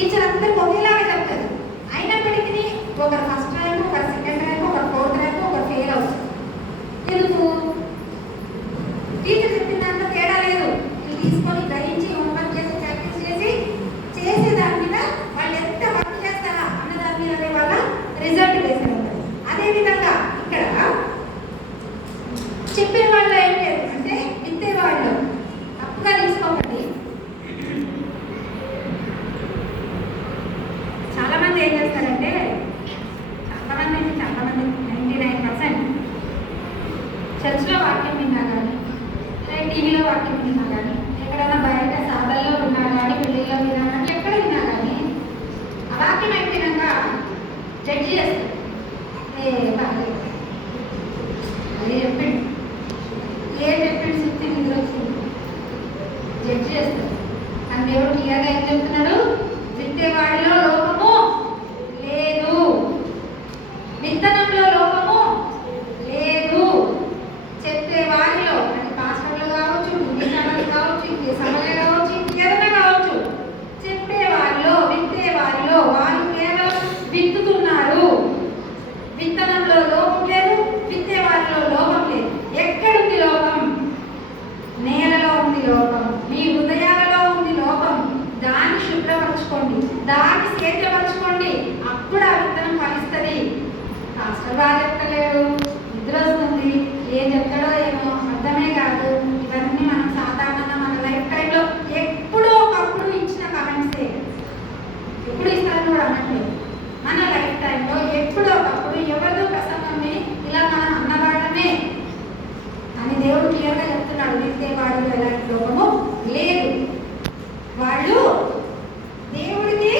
Teacher అందరికి ఒకేలాగా చెప్తారు. అయినప్పటికీ ఒకరు ఫస్ట్ ర్యాంక్, ఒకరు సెకండ్ ర్యాంక్, ఒకరు ఫోర్త్ ర్యాంక్, ఒకరు ఫెయిల్ అవుతారు. ఎందుకు? టీచర్ చెప్పిన దాంట్లో తేడా లేదు. ఇది తీసుకొని గ్రహించి హోంవర్క్ చేసి ప్రాక్టీస్ చేసి చేసే దాని మీద వాళ్ళు ఎంత వర్క్ చేస్తారా అన్న దాని మీద వాళ్ళ రిజల్ట్ వేసి ఉంటుంది. అదేవిధంగా ఇక్కడ చెప్పే వాళ్ళు ఏం లేదు అంటే విత్తే వాళ్ళు తప్పుగా తీసుకోకండి. చాలా మంది ఏం చేస్తారంటే చాలా మంది 99% చర్చ్లో వాక్యం విన్నా కానీ టీవీలో వాక్యం విన్నా కానీ ఎక్కడైనా బయట సభల్లో ఉన్నా కానీ పెళ్ళిళ్ళలో విన్నా కానీ ఎక్కడ విన్నా కానీ ఆ వాక్యం అయిపోయినాక జడ్జి చేస్తారు. అదే చెప్పిండు, ఏం చెప్పిండు చెప్తే నిద్ర వచ్చింది జడ్జి చేస్తారు. అని దేవుడు క్లియర్గా ఏం చెప్తున్నాడు? విత్తేవాడిలో లోపము లేదు, విత్తనంలో లోపము లేదు. చెప్పేవారిలో అది పాస్టర్లు కావచ్చు, ఇంజనీర్లు కావచ్చు, ఇంకే సమలే కావచ్చు, ఇంకేదైనా కావచ్చు, చెప్పేవారిలో విత్తేవారిలో వాళ్ళు కేవలం విత్తుతున్నారు. విత్తనంలో లోపం లేదు, విత్తేవారిలో లోపం లేదు. ఎక్కడుంది లోపం? నేలలో ఉంది లోపం, మీ హృదయాలలో ఉంది లోపం. దాన్ని శుభ్రపరచుకోండి, దాన్ని సేద్యపరచుకోండి. అప్పుడు ఆ విత్తనం ఫలిస్తుంది. పాస్టర్ బాగా చెప్తలేడు, నిద్ర వస్తుంది, ఏం చెప్తాడో ఏమో అర్థమే కాదు. ఇవన్నీ మనం సాధారణంగా మన లైఫ్ టైంలో ఎప్పుడో ఒకప్పుడు ఇచ్చిన కమెంట్సే. ఎప్పుడు ఇస్తారని కూడా అనట్లేదు. మన లైఫ్ టైంలో ఎప్పుడో ఒకప్పుడు ఎవరిదో ప్రసంగం విని ఇలా మనం అన్నవాడమే అని దేవుడు క్లియర్గా చెప్తున్నాడు. విత్తేవాడిలో ఎలాంటి లోపము లేదు. వాళ్ళు దేవుడికి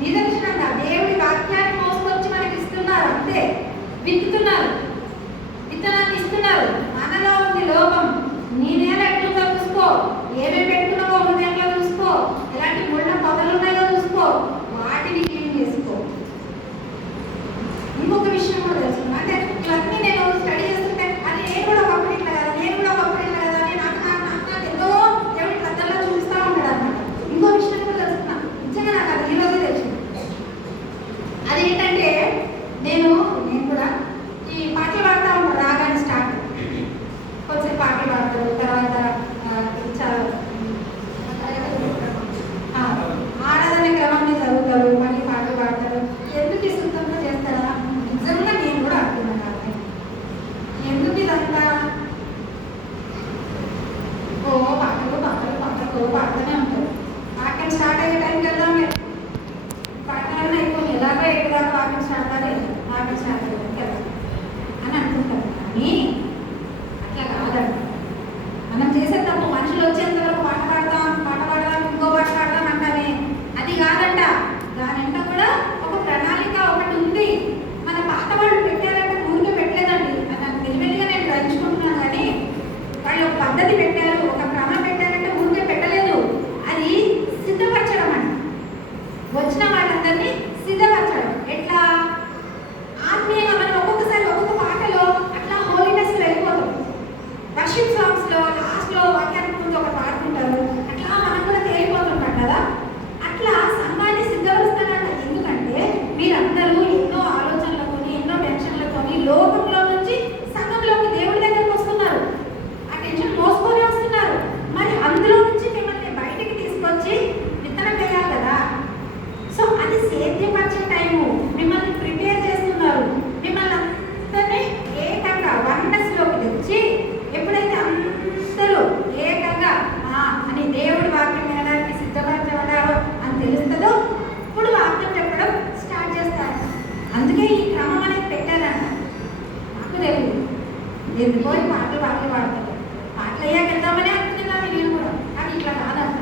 నిదర్శనంగా దేవుడి వాక్యాన్ని మోసుకొచ్చి మనకి ఇస్తున్నారు, అంతే. విత్తుతున్నారు, విత్తనాన్ని ఇస్తున్నారు. మనలో ఉంది లోపం. నీ నేల ఎట్లుందో చూసుకో, ఏమేమి పెట్టుకున్నావో హృదయంలో చూసుకో, ఎలాంటి ముళ్ళ పొదలు ఉన్నాయో చూసుకో, వాటిని క్లీన్ చేసుకో. ఇంకొక విషయం కూడా తెలుసుకున్నా, అంటే ఇవన్నీ నేను స్టడీ చేస్తుంటే అది నేను కూడా ఒకప్పుడు ఇట్లా కదా, నేను కూడా ఒకప్పుడు ఇట్లా కదా అని నాకు ఎంతో దేవుడి కథల్లో చూపిస్తూ ఉంటాడు అన్నమాట. ఇంకో విషయం కూడా తెలుసుకున్నా, నిజంగా నాకు అది ఈరోజే తెలిసింది. అదేంటంటే నేను కూడా ఈ పాటలు పాడుతూ ఉంటాను. రాగానే స్టార్ట్ కొంచెం పాటలు పాడతారు, తర్వాత ఆరాధన క్రమాన్ని చదువుతారు, మళ్ళీ పాటలు పాడతారు. ఎందుకు ఈ శుద్ధంగా చేస్తారా? నిజంగా నేను కూడా అంటున్నాను కాబట్టి ఎందుకు ఇదంతా పాడుతూనే ఉంటారు. వాక్యం స్టార్ట్ అయ్యే టైంకి వెళ్దాం, పాటలన్నీ అయిపోయి ఎలాగో 7 దాకా వాక్యం స్టార్ట్ అయ్యేది, వాక్యం స్టార్ట్ అయ్యేదానికి వెళ్దాం అని అనుకుంటారు. కానీ అట్లా కాదండి. మనం చేసే తప్పు మనుషులు వచ్చేంత వరకు పాట పాడదాం, ఇంకో పాట పాడదాం అంటామే. అది కాదంట. దాని వెంట కూడా ఒక ప్రణాళిక ఒకటి ఉంది. మన పాత వాళ్ళు పెట్టారంటే ఊరికే పెట్టలేదండి. అది నాకు తెలివిగా నేను గ్రహించుకుంటున్నాను. కానీ వాళ్ళు ఒక పద్ధతి పెట్టారు, ఒక క్రమం పెట్టారంటే ఊరికే పెట్టలేదు. అది సిద్ధపరచడం అండి. వచ్చిన వాళ్ళందరినీ సిద్ధపరచడం. ఎట్లా? ఆత్మీయంగా మనం ఒక్కొక్కసారి ఒక్కొక్క పాటలో అట్లా హోలీనెస్ వెళ్ళిపోతాం. వర్షిప్ సాంగ్స్లో లాస్ట్లో వాక్యానికి ముందు ఒక పాడుతుంటారు, అట్లా మనం కూడా తేలిపోతుంటాం కదా. అట్లా సంఘాన్ని సిద్ధపరుస్తానంట. ఎందుకంటే మీరందరూ ఎన్నో ఆలోచనలతోని, ఎన్నో టెన్షన్లతోని లోకంలో నుంచి సంఘంలోకి దేవుడి దగ్గరికి వస్తున్నారు. ఆ టెన్షన్ మోసుకొని వస్తున్నారు. మరి అందులో నుంచి మిమ్మల్ని బయటికి తీసుకొచ్చి విత్తనం వేయాలి కదా. సో అది సేద్యపరిచే టైము. మిమ్మల్ని ప్రిపేర్ చేస్తున్నారు. మిమ్మల్ని అందరినీ ఏకంగా వన్నెస్లోకి తెచ్చి ఎప్పుడైతే అందరూ ఏకంగా అని దేవుడి వాక్యం వినడానికి సిద్ధపరచబడారో అని తెలుస్తుందో ఇప్పుడు వాక్యం చెప్పడం స్టార్ట్ చేస్తారు. అందుకే ఈ క్రమం అనేది పెట్టారంట. నాకు తెలియదు, ఎందుకో ఈ పాటలు పాడతారు. పాటలు అయ్యాక వెళ్దామని అనుకున్నాను నేను కూడా. కానీ ఇట్లా కాదంట.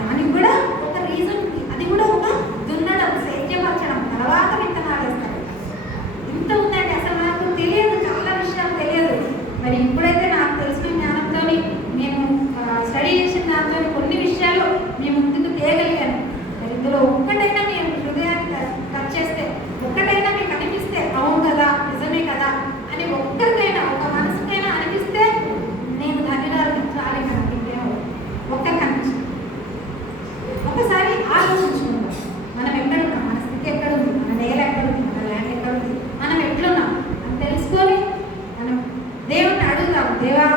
దానికి కూడా ఒక రీజన్ ఉంది. అది కూడా ఒక దున్నడం, సేద్యపరచడం, తర్వాత విత్తనాలు వేస్తారు. ఇంత ఉందండి. అసలు నాకు తెలియదు, చాలా విషయాలు తెలియదు. మరి ఇప్పుడైతే నాకు తెలిసిన జ్ఞానంతో నేను స్టడీ చేసిన దాంతో కొన్ని విషయాలు మీ ముందుకు తేగలిగాను. మరి ఇందులో ఒక్కటైనా మీ హృదయాన్ని టచ్ చేస్తే, ఒక్కటైనా మీకు అనిపిస్తే అవును కదా, నిజమే కదా అని ఒక్కరికైనా, ఒక మనసుకైనా అనిపిస్తే దేవుణ్ణి అడుగుదాం, దేవా